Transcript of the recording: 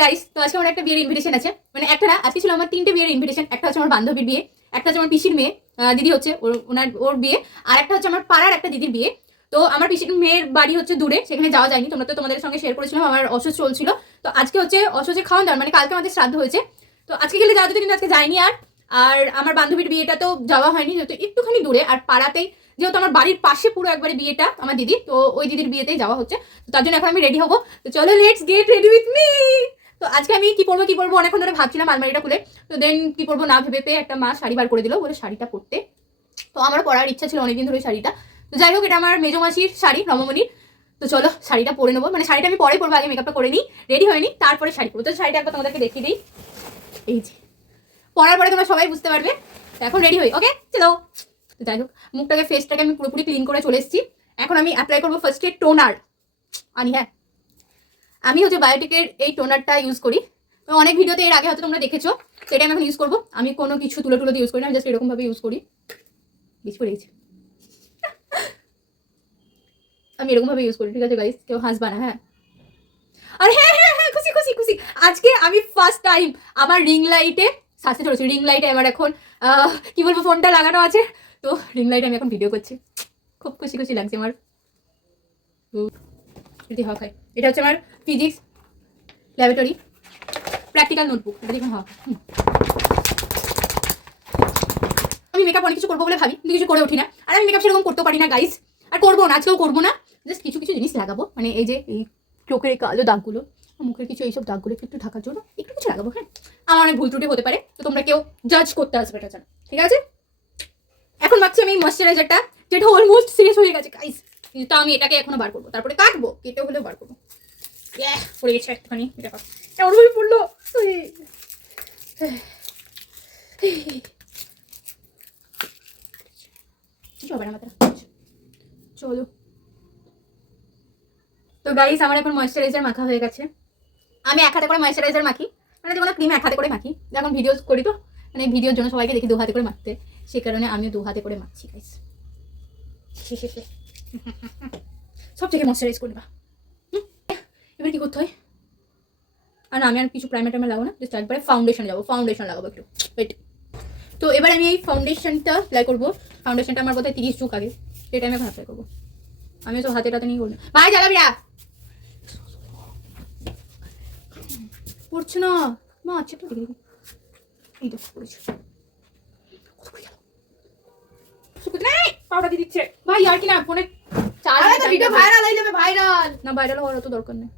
Guys, তো আজকে আমার একটা বিয়ের ইনভিটেশন আছে, মানে একটা না, আজকে ছিল আমার 3টে বিয়ের ইনভিটেশন। একটা হচ্ছে আমার বান্ধবীর বিয়ে, একটা হচ্ছে আমার পিসির মেয়ে, দিদি হচ্ছে ওর বিয়ে, আর একটা হচ্ছে আমার পাড়ার একটা দিদির বিয়ে। তো আমার পিসির মেয়ের বাড়ি হচ্ছে দূরে, সেখানে যাওয়া যায়নি। তোমরা তো তোমাদের সঙ্গে শেয়ার করেছিলাম আমার অসুখ চলছিল। তো আজকে হচ্ছে অসুখে খাওয়ান দাওয়ান, মানে কালকে আমাদের শ্রাদ্ধ হয়েছে। তো আজকে গেলে যাওয়া যেত, কিন্তু আজকে যায়নি। আর আমার বান্ধবীর বিয়েটা তো যাওয়া হয়নি, যেহেতু একটুখানি দূরে, আর পাড়াতেই, যেহেতু আমার বাড়ির পাশে পুরো একবারে বিয়েটা আমার দিদি, তো ওই দিদির বিয়েতেই যাওয়া হচ্ছে। তো তার জন্য এখন আমি রেডি হবো। তো চলো, let's get ready with me. তো আজকে আমি কি পরবো অনেকক্ষণ ধরে ভাবছিলাম আলমারিটা খুলে। তো দেন কি পরবো না ভেবে পেয়ে একটা মা শাড়ি বার করে দিল, বলে শাড়িটা পরতে। তো আমার পরার ইচ্ছা ছিল অনেকদিন ধরে শাড়িটা। তো যাই হোক, এটা আমার মেজো মাসির শাড়ি, রমমণির। তো চলো শাড়িটা পরে নেবো, মানে শাড়িটা আমি পরে পরবো, আগে মেকআপটা করে নিই, রেডি হয়ে নিই, তারপরে শাড়ি পরবো। তো শাড়িটা একবার তোমাদেরকে দেখিয়ে দিই। এই যে পরার পরে তোমরা সবাই বুঝতে পারবে। এখন রেডি হই, ওকে চলো। তো যাই হোক, মুখটাকে ফেসটাকে আমি পুরোপুরি ক্লিন করে চলে এসেছি। এখন আমি অ্যাপ্লাই করবো ফার্স্টে টোনার। হ্যাঁ, আমি হচ্ছে বায়োটিকের এই টোনারটা ইউজ করি। অনেক ভিডিওতে এর আগে হয়তো তোমরা দেখেছো, সেটা আমি এখন ইউজ করবো। আমি কোনো কিছু তুলো দিয়ে ইউজ করি না, জাস্ট এরকমভাবে ইউজ করি। বেশি করে গেছি, আমি এরকমভাবে ইউজ করি, ঠিক আছে গাইস, কেউ হাসবা না। হ্যাঁ, আর হ্যাঁ হ্যাঁ হ্যাঁ, খুশি খুশি খুশি, আজকে আমি ফার্স্ট টাইম আমার রিং লাইটে সাজতে চলেছি। রিং লাইটে আমার এখন কি বলবো, ফোনটা লাগানো আছে, তো রিং লাইটে আমি এখন ভিডিও করছি। খুব খুশি খুশি লাগছে আমার। যদি হক হয়, এটা হচ্ছে আমার ফিজিক্স ল্যাবরেটরি প্র্যাকটিক্যাল নোটবুক। এটা দেখুন, হক। আমি মেকআপ অনেক কিছু করবো বলে ভাবি, কিন্তু কিছু করে উঠি না। আর আমি মেকআপ সেরকম করতেও পারি না গাইস, আর করবো না, আজকেও করবো না। জাস্ট কিছু কিছু জিনিস লাগাবো, মানে এই যে এই চোখের এই কালো দাগগুলো, মুখের কিছু এইসব দাগগুলো একটু ঢাকার জন্য একটু কিছু লাগাবো। হ্যাঁ, আমার অনেক ভুল ত্রুটি হতে পারে, তো তোমরা কেউ জাজ করতে আসবে এটা জানো, ঠিক আছে। এখন মাখছি আমি ময়শ্চারাইজারটা, যেটা অলমোস্ট শেষ হয়ে গেছে গাইস। তো আমি এটাকে এখনো বার করবো, তারপরে কাটবো, কেটেও হলেও বার করবো। পড়ে গেছে একটুখানি, এটা ওরকমই পড়লো। চলো। তো গাইস, আমার এখন ময়শ্চারাইজার মাখা হয়ে গেছে। আমি এক হাতে করে ময়শ্চারাইজার মাখি, মানে যেমন ক্রিম এক হাতে করে মাখি, যখন ভিডিও করি, তো মানে ভিডিওর জন্য সবাইকে দেখি 2 হাতে করে মাখতে, সে কারণে আমিও 2 হাতে করে মাখছি গাইস। সব থেকে ময়শ্চারাইজ করবা। এবার কি করতে হয়? আর আমি আর কিছু প্রাইমার টাইমার লাগাবো না, জাস্ট একবারে ফাউন্ডেশন লাগাবো একটু। ওয়েট। তো এবার আমি এই ফাউন্ডেশনটা অ্যাপ্লাই করবো। ফাউন্ডেশনটা আমার বোধহয় 30 যুগ আগে, সেটা আমি এখন অ্যাপ্লাই করবো। আমি তো হাতে টাতে নিয়ে করবো। ভাই জ্বালাবি না, পড়ছে না মা, আচ্ছা তো দেখি, এই তো পড়েছে। পাউডার দিয়ে দিচ্ছে ভাই, আর কি না ফোনে চার্জ, ভিডিও ভাইরাল হয়ে যাবে। ভাইরাল না, ভাইরাল হওয়ার তো দরকার নেই।